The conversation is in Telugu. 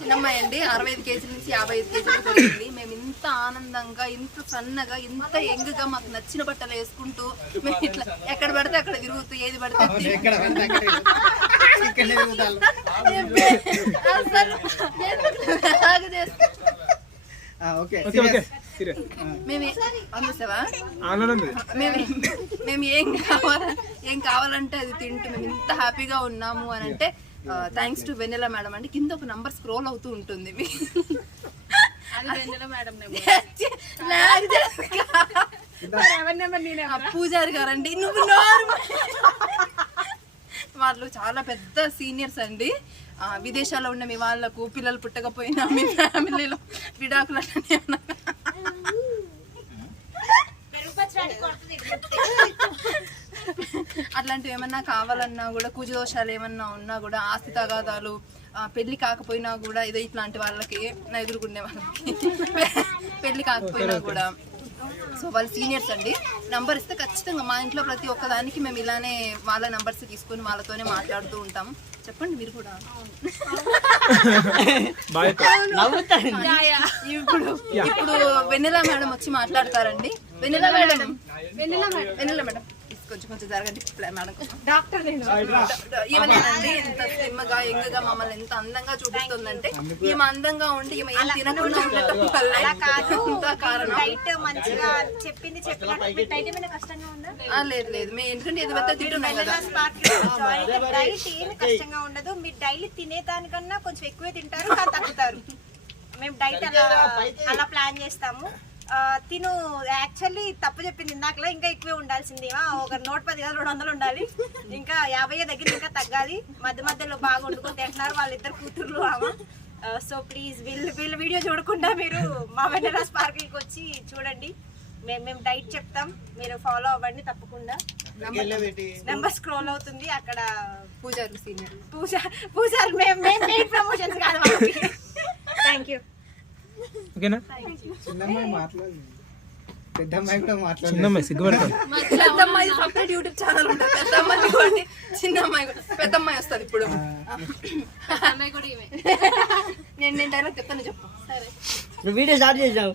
చిన్నమ్మాయి అండి 65 కేజీల నుంచి 55 కేజీలు పెరిగింది. మేము ఇంత ఆనందంగా, ఇంత సన్నగా, ఇంత యంగ్గా మాకు నచ్చిన బట్టలు వేసుకుంటూ మేము ఇట్లా ఎక్కడ పడితే అక్కడ తిరుగుతూ ఏది పడితే మేము ఏం కావాలంటే అది తింటూ మేము ఇంత హ్యాపీగా ఉన్నాము అని అంటే థ్యాంక్స్ టు వెన్నెల మేడం అండి. కింద ఒక నంబర్ స్క్రోల్ అవుతూ ఉంటుంది. పూజారి గారండి, నువ్వు వాళ్ళు చాలా పెద్ద సీనియర్స్ అండి. విదేశాల్లో ఉన్న మీ వాళ్ళకు పిల్లలు పుట్టకపోయినా మీ ఫ్యామిలీలో విడాకులు అట్లాంటివి ఏమన్నా కావాలన్నా కూడా, కుజ దోషాలు ఏమన్నా ఉన్నా కూడా, ఆస్తి తగాదాలు, పెళ్లి కాకపోయినా కూడా, ఏదో ఇట్లాంటి వాళ్ళకి నా ఎదురుకునే వాళ్ళకి పెళ్లి కాకపోయినా కూడా, సో వాళ్ళు సీనియర్స్ అండి. నంబర్ ఇస్తే ఖచ్చితంగా మా ఇంట్లో ప్రతి ఒక్కదానికి మేము ఇలానే వాళ్ళ నంబర్స్ తీసుకొని వాళ్ళతోనే మాట్లాడుతూ ఉంటాము. చెప్పండి మీరు కూడా. ఇప్పుడు వెన్నెల మేడం వచ్చి మాట్లాడతారండి. వెన్నెల మేడం కొంచెం జరగండి మేడం. డాక్టర్ ఈమెనండి ఎంత స్లిమ్గా యంగ్గా మమ్మల్ని ఎంత అందంగా చూపిస్తుందంటే, ఈమె అందంగా ఉండి ఈమె ఏం తినకుండా ఉండటం లేదు లేదు. మేము ఎందుకంటే ఏది పెద్ద తింటున్నాం కదా. కష్టంగా ఉండదు. మీరు డైలీ తినేదానికన్నా కొంచెం ఎక్కువే తింటారు, తగ్గుతారు. మేము డైట్ అలా ప్లాన్ చేస్తాము. తిను యాక్చువల్లీ తప్పు చెప్పింది ఇందాకలా, ఇంకా ఎక్కువే ఉండాల్సిందేమా. ఒక 110 కాదు 200 ఉండాలి. ఇంకా 50 దగ్గర ఇంకా తగ్గాలి. మధ్య మధ్యలో బాగా వండుకొని తింటున్నారు వాళ్ళిద్దరు కూతుర్లు ఆమె. సో ప్లీజ్ వీళ్ళ వీడియో చూడకుండా మీరు మా వెన్నెల స్పార్కిల్కి వచ్చి చూడండి. మేము డైట్ చెప్తాం, మీరు ఫాలో అవ్వండి తప్పకుండా. నెంబర్ స్క్రోల్ అవుతుంది అక్కడ. పూజారు సీనియర్ పూజారు మేము ప్రమోషన్స్ కాదు. Thank you. ఓకేనా? చిన్నమ్మాయి మాట్లాడాలి, పెద్దమ్మాయి కూడా మాట్లాడాలి. చిన్నమ్మాయి సిగ్గుపడతాను. పెద్దమ్మాయి సపరేట్ యూట్యూబ్ ఛానల్ ఉంటుంది. చిన్నమ్మాయి పెద్దమ్మాయి వస్తుంది ఇప్పుడు. నేను డైలాగ్ చెప్తాను, చెప్పు. వీడియో స్టార్ట్ చేసావు.